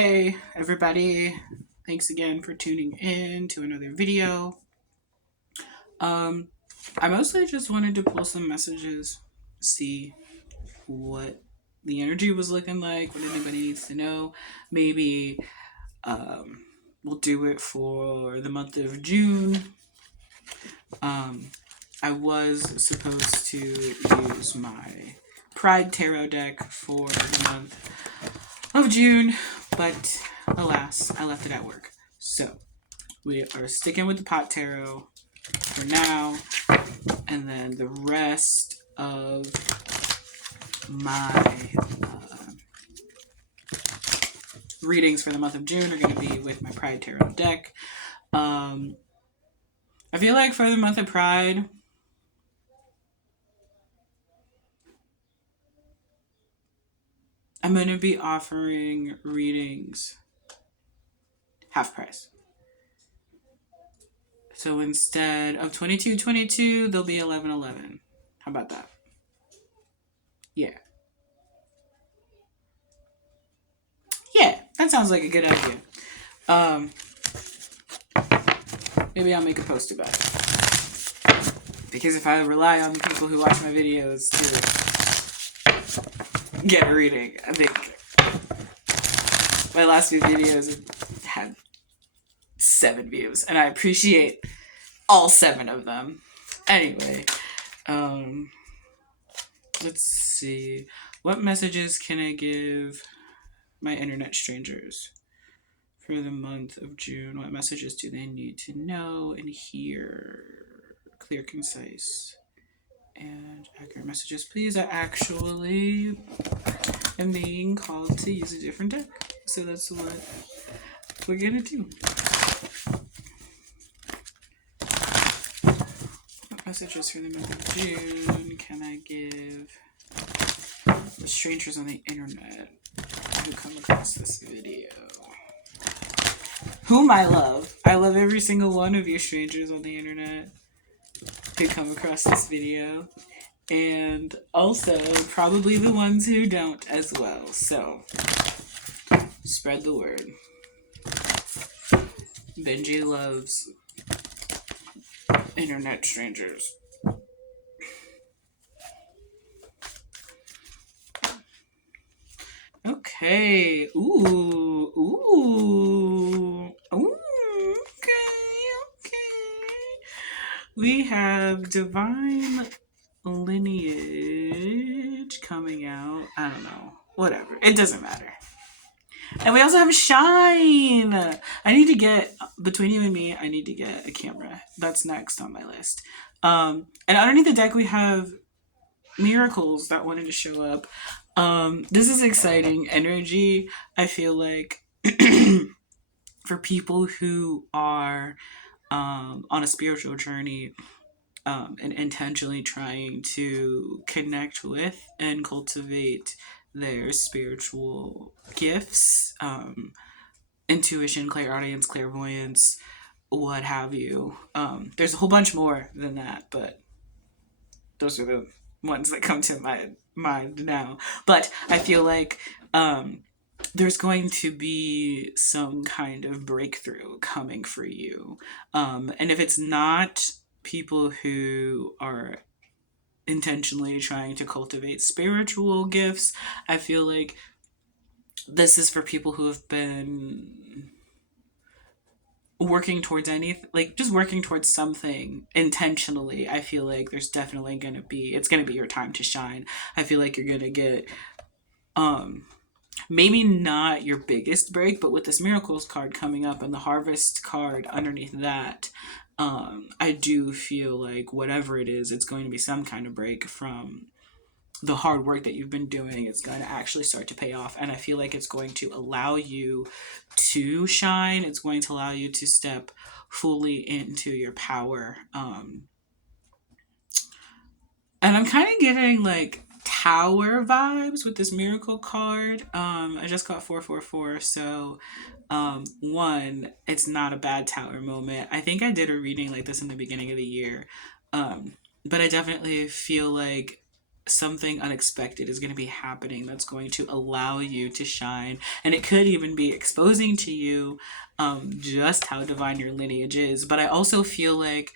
Hey everybody, thanks again for tuning in to another video. Um, I mostly just wanted to pull some messages, see what the energy was looking like, what anybody needs to know. Maybe um, we'll do it for the month of June. I was supposed to use my Pride Tarot deck for the month of June, but alas, I left it at work. So we are sticking with the pot tarot for now, and then the rest of my readings for the month of June are going to be with my Pride Tarot deck. I feel like for the month of Pride, I'm going to be offering readings half price. So instead of 22.22, they'll be 11.11. How about that? Yeah. Yeah, that sounds like a good idea. Maybe I'll make a post about it. Because if I rely on the people who watch my videos to get a reading, I think my last few videos had 7 views, and I appreciate all 7 of them. Anyway, let's see. What messages can I give my internet strangers for the month of June? What messages do they need to know and hear? Clear, concise, and accurate messages, please. I actually am being called to use a different deck, so that's what we're gonna do. What messages for the month of June can I give the strangers on the internet who come across this video? Whom I love. I love every single one of you strangers on the internet who come across this video. And also probably the ones who don't as well. So spread the word. Benji loves internet strangers. Okay. Ooh. Okay. We have divine lineage coming out. I don't know. Whatever. It doesn't matter. And we also have shine. I need to get, between you and me, I need to get a camera. That's next on my list. And underneath the deck we have miracles that wanted to show up. This is exciting energy. I feel like for people who are on a spiritual journey, and intentionally trying to connect with and cultivate their spiritual gifts, intuition, clairaudience, clairvoyance, what have you. There's a whole bunch more than that, but those are the ones that come to my mind now. But I feel like there's going to be some kind of breakthrough coming for you. And if it's not people who are intentionally trying to cultivate spiritual gifts, I feel like this is for people who have been working towards just working towards something intentionally. I feel like there's definitely it's gonna be your time to shine. I feel like you're gonna get maybe not your biggest break, but with this miracles card coming up and the harvest card underneath that, I do feel like whatever it is, it's going to be some kind of break from the hard work that you've been doing. It's going to actually start to pay off, and I feel like it's going to allow you to shine. It's going to allow you to step fully into your power. And I'm kind of getting like tower vibes with this miracle card. I just got 444, so one, it's not a bad tower moment. I think I did a reading like this in the beginning of the year, but I definitely feel like something unexpected is going to be happening that's going to allow you to shine. And it could even be exposing to you just how divine your lineage is. But I also feel like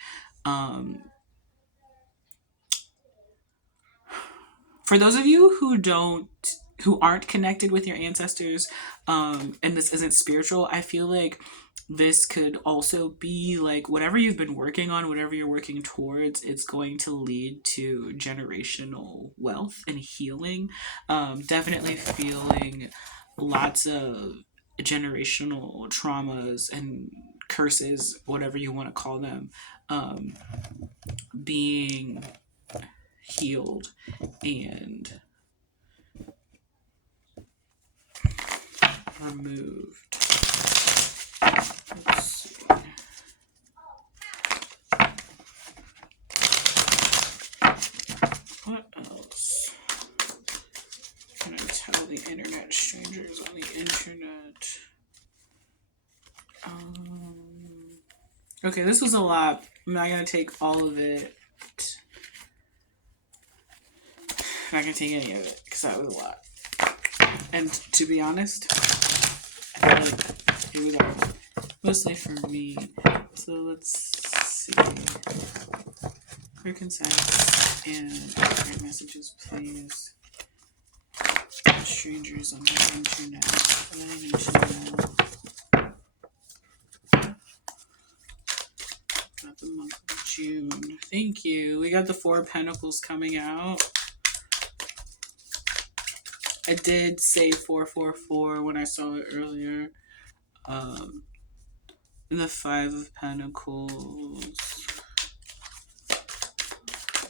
for those of you who aren't connected with your ancestors, and this isn't spiritual, I feel like this could also be like whatever you've been working on, whatever you're working towards, it's going to lead to generational wealth and healing. Definitely feeling lots of generational traumas and curses, whatever you want to call them, being healed and removed. Let's see. What else can I tell the internet strangers on the internet? Okay, this was a lot. I'm not gonna take all of it. I'm not gonna take any of it because that was a lot. And to be honest, I feel like it was all mostly for me. So let's see. For consent and private messages, please. Strangers on the internet that I need to know about the month of June. Thank you. We got the Four of Pentacles coming out. I did say 444 when I saw it earlier. And the Five of Pentacles.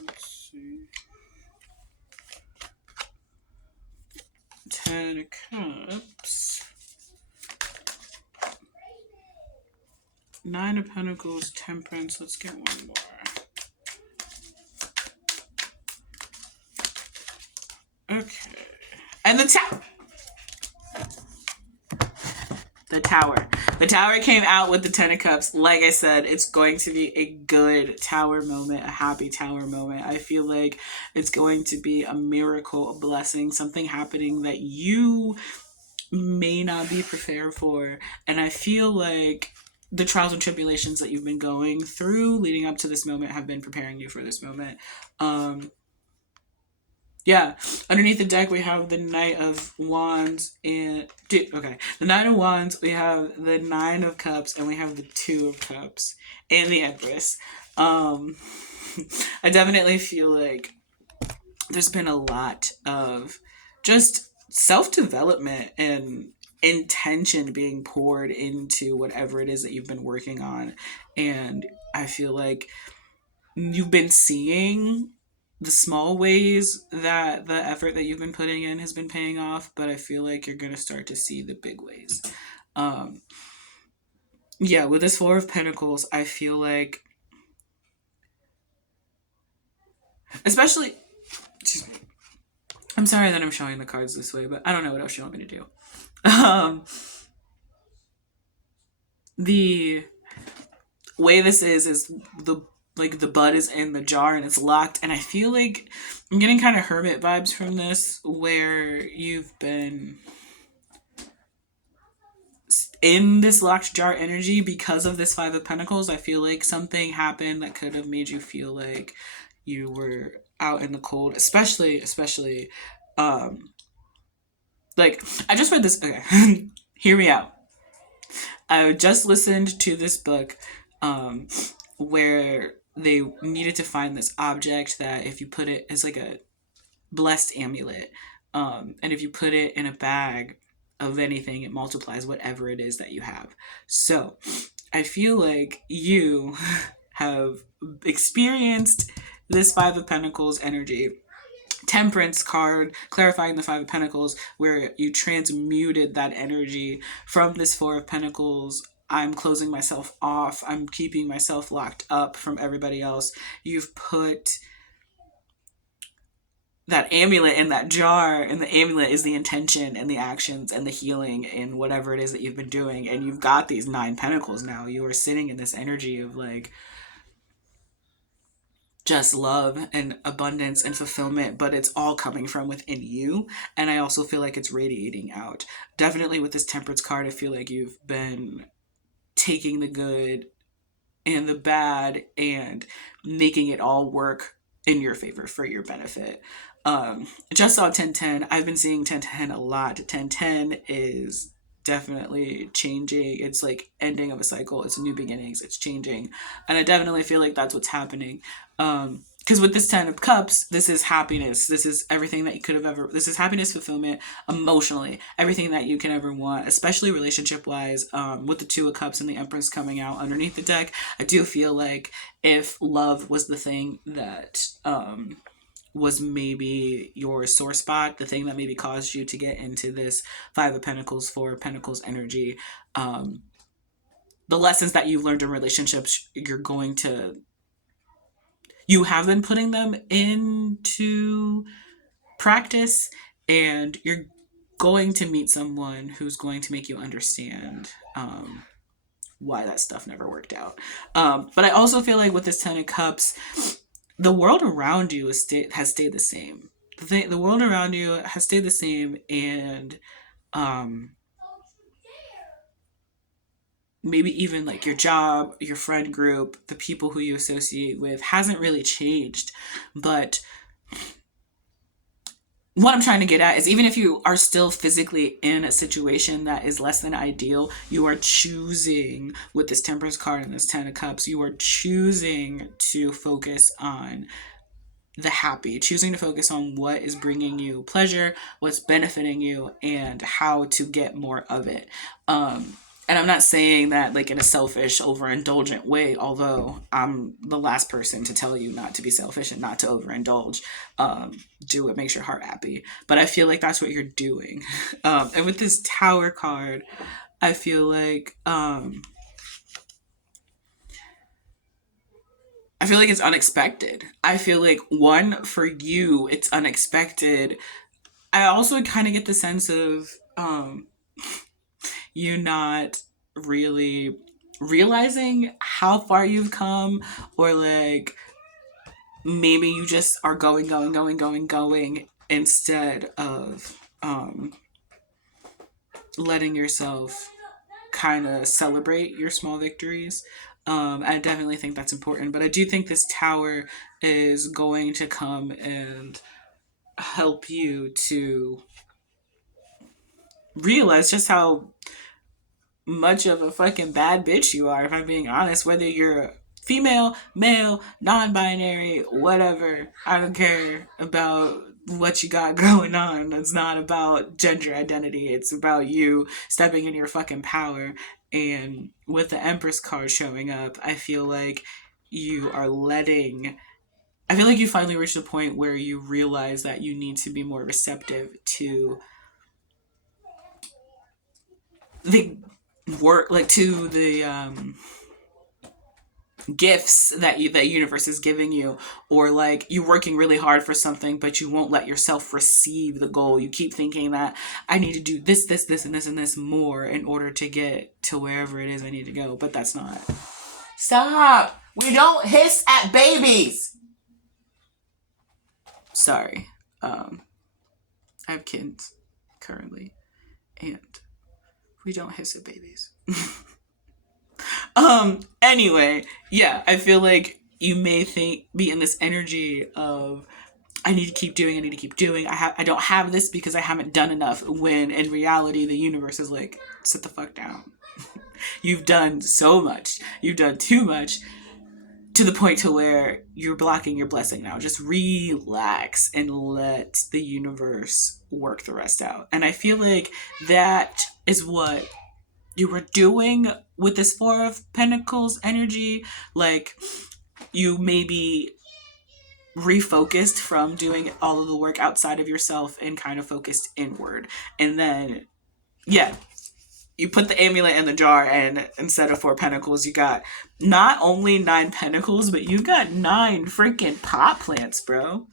Let's see. 10 of Cups. 9 of Pentacles, Temperance. Let's get one more. Okay. And the Tower. The Tower came out with the 10 of Cups. Like I said, it's going to be a good Tower moment, a happy Tower moment. I feel like it's going to be a miracle, a blessing, something happening that you may not be prepared for. And I feel like the trials and tribulations that you've been going through leading up to this moment have been preparing you for this moment. Yeah, underneath the deck we have the Knight of Wands and the Knight of Wands, we have the Nine of Cups, and we have the Two of Cups and the Empress. I definitely feel like there's been a lot of just self-development and intention being poured into whatever it is that you've been working on, and I feel like you've been seeing the small ways that the effort that you've been putting in has been paying off, but I feel like you're going to start to see the big ways. With this Four of Pentacles, I feel like, especially, I'm sorry that I'm showing the cards this way, but I don't know what else you want me to do. The way this is the bud is in the jar and it's locked, and I feel like I'm getting kind of hermit vibes from this, where you've been in this locked jar energy because of this Five of Pentacles. I feel like something happened that could have made you feel like you were out in the cold, especially like I just read this. Okay. Hear me out. I just listened to this book where they needed to find this object that if you put it as like a blessed amulet, and if you put it in a bag of anything, it multiplies whatever it is that you have. So I feel like you have experienced this Five of Pentacles energy, Temperance card clarifying the Five of Pentacles, where you transmuted that energy from this Four of Pentacles. I'm closing myself off. I'm keeping myself locked up from everybody else. You've put that amulet in that jar, and the amulet is the intention and the actions and the healing and whatever it is that you've been doing. And you've got these 9 pentacles now. You are sitting in this energy of like, just love and abundance and fulfillment, but it's all coming from within you. And I also feel like it's radiating out. Definitely with this Temperance card, I feel like you've been taking the good and the bad and making it all work in your favor for your benefit. Just saw 1010. I've been seeing 1010 a lot. 1010 is definitely changing. It's like ending of a cycle. It's new beginnings. It's changing. And I definitely feel like that's what's happening. Because with this 10 of cups, this is happiness. This is everything that you could have ever, this is happiness, fulfillment, emotionally, everything that you can ever want, especially relationship wise. With the 2 of cups and the Empress coming out underneath the deck, I do feel like if love was the thing that was maybe your sore spot, the thing that maybe caused you to get into this 5 of Pentacles, 4 of Pentacles energy, the lessons that you've learned in relationships, you have been putting them into practice, and you're going to meet someone who's going to make you understand why that stuff never worked out. But I also feel like with this 10 of Cups, the world around you has stayed the same. The world around you has stayed the same, and maybe even like your job, your friend group, the people who you associate with hasn't really changed. But what I'm trying to get at is, even if you are still physically in a situation that is less than ideal, you are choosing, with this Temperance card and this 10 of Cups, you are choosing to focus on the happy, choosing to focus on what is bringing you pleasure, what's benefiting you, and how to get more of it. And I'm not saying that like in a selfish, overindulgent way, although I'm the last person to tell you not to be selfish and not to overindulge. Do what makes your heart happy. But I feel like that's what you're doing. And with this Tower card, I feel like it's unexpected. I feel like, one, for you, it's unexpected. I also kind of get the sense of you not really realizing how far you've come, or like maybe you just are going instead of letting yourself kind of celebrate your small victories. I definitely think that's important, but I do think this Tower is going to come and help you to realize just how much of a fucking bad bitch you are, if I'm being honest. Whether you're female, male, non-binary, whatever, I don't care about what you got going on. It's not about gender identity. It's about you stepping in your fucking power. And with the Empress card showing up, I feel like you finally reached the point where you realize that you need to be more receptive to the work, like to the gifts that the universe is giving you, or like you're working really hard for something but you won't let yourself receive the goal. You keep thinking that I need to do this and this more in order to get to wherever it is I need to go, but that's not. Stop! We don't hiss at babies! Sorry. I have kids currently, and we don't hiss at babies. Anyway, yeah, I feel like you may be in this energy of I need to keep doing. I don't have this because I haven't done enough, when in reality the universe is like, sit the fuck down. You've done so much. You've done too much, to the point to where you're blocking your blessing now. Just relax and let the universe work the rest out. And I feel like that is what you were doing with this 4 of Pentacles energy. Like, you maybe refocused from doing all of the work outside of yourself and kind of focused inward. And then, yeah, you put the amulet in the jar, and instead of 4 Pentacles, you got not only 9 Pentacles, but you got 9 freaking pot plants, bro.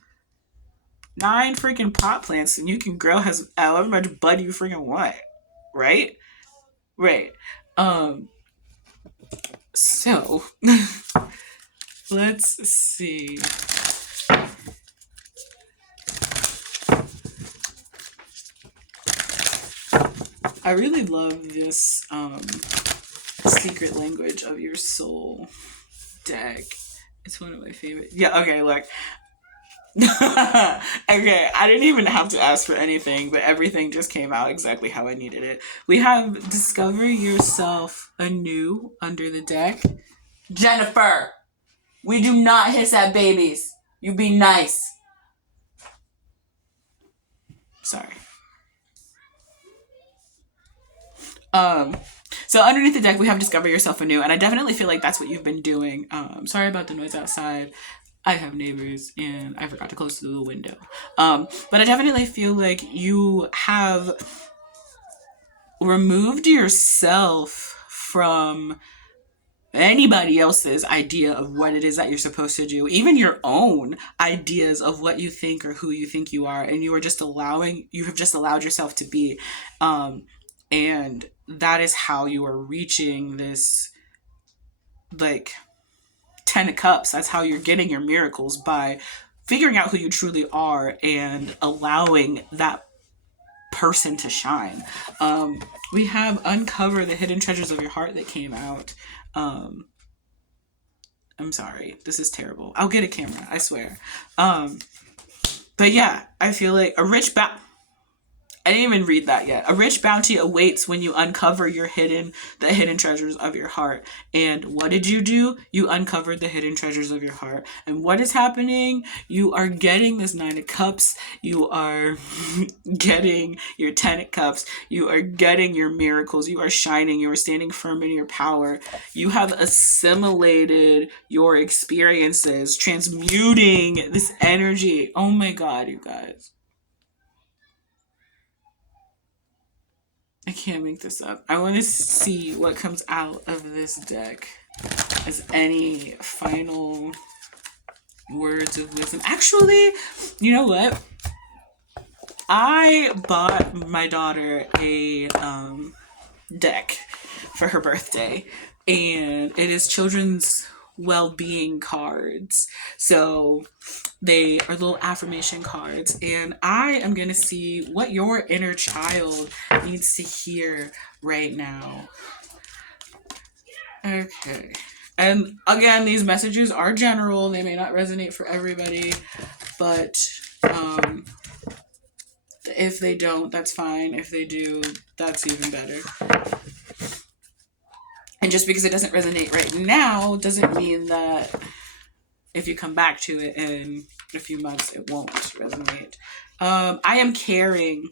9 freaking pot plants, and you can grow however much bud you freaking want, right? Right. So Let's see. I really love this secret language of your soul deck. It's one of my favorite. Yeah, okay, look. Okay, I didn't even have to ask for anything, but everything just came out exactly how I needed it. We have Discover Yourself Anew under the deck. Jennifer, we do not hiss at babies. You be nice. Sorry. So underneath the deck, we have Discover Yourself Anew, and I definitely feel like that's what you've been doing. Sorry about the noise outside. I have neighbors, and I forgot to close the window. But I definitely feel like you have removed yourself from anybody else's idea of what it is that you're supposed to do, even your own ideas of what you think or who you think you are, and you have just allowed yourself to be. And that is how you are reaching this, like, 10 of Cups. That's how you're getting your miracles, by figuring out who you truly are and allowing that person to shine. We have Uncover the Hidden Treasures of Your Heart that came out. I'm sorry, this is terrible. I'll get a camera, I swear. But yeah, I feel like I didn't even read that yet. A rich bounty awaits when you uncover the hidden treasures of your heart. And what did you do? You uncovered the hidden treasures of your heart. And what is happening? You are getting this 9 of Cups. You are getting your 10 of Cups. You are getting your miracles. You are shining. You are standing firm in your power. You have assimilated your experiences, transmuting this energy. Oh my God, you guys. I can't make this up. I want to see what comes out of this deck as any final words of wisdom. Actually, you know what? I bought my daughter a deck for her birthday, and it is children's well-being cards. So they are little affirmation cards, and I am going to see what your inner child needs to hear right now. Okay. And again, these messages are general. They may not resonate for everybody, but if they don't, that's fine. If they do, that's even better. And just because it doesn't resonate right now doesn't mean that if you come back to it in a few months, it won't resonate. I am caring.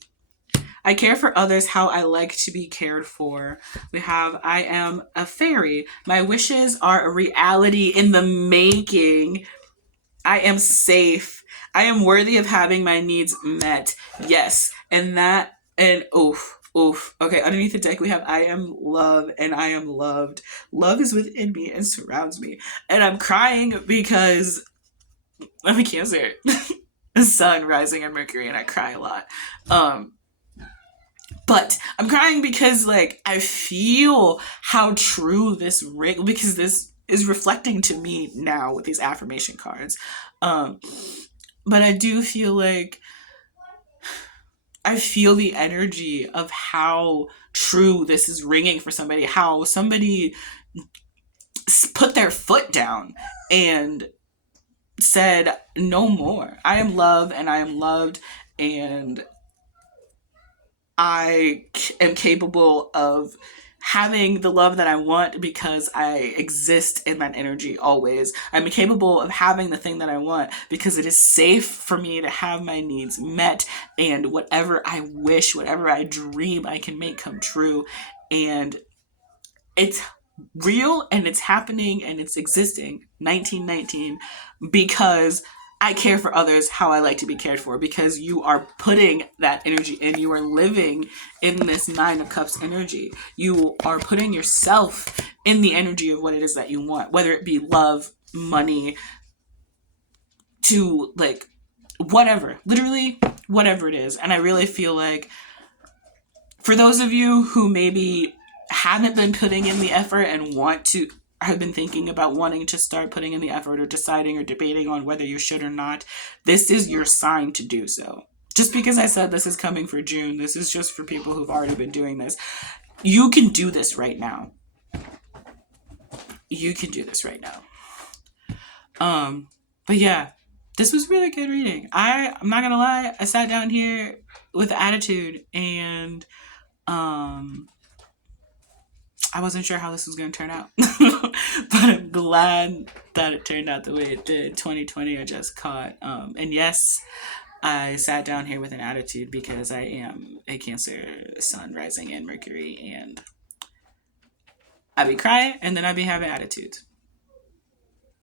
I care for others how I like to be cared for. We have, I am a fairy. My wishes are a reality in the making. I am safe. I am worthy of having my needs met. Yes. Oof. Okay, underneath the deck we have I am love and I am loved. Love is within me and surrounds me. And I'm crying because I'm a Cancer. The sun rising in Mercury, and I cry a lot. But I'm crying because, like, I feel how true this ring, because this is reflecting to me now with these affirmation cards. But I do feel like I feel the energy of how true this is ringing for somebody, how somebody put their foot down and said, no more. I am love and I am loved, and I am capable of having the love that I want because I exist in that energy always. I'm capable of having the thing that I want because it is safe for me to have my needs met, and whatever I wish, whatever I dream, I can make come true. And it's real and it's happening and it's existing 1919 because I care for others how I like to be cared for, because you are putting that energy in. You are living in this 9 of Cups energy. You are putting yourself in the energy of what it is that you want, whether it be love, money, to like whatever, literally whatever it is. And I really feel like for those of you who maybe haven't been putting in the effort and want to, have been thinking about wanting to start putting in the effort or deciding or debating on whether you should or not, this is your sign to do so. Just because I said this is coming for June, this is just for people who've already been doing this. You can do this right now. You can do this right now. But yeah, this was really good reading. I'm not gonna lie, I sat down here with attitude, and I wasn't sure how this was going to turn out. But I'm glad that it turned out the way it did. 2020 I just caught. And yes, I sat down here with an attitude because I am a Cancer sun rising in Mercury, and I'd be crying and then I'd be having attitudes.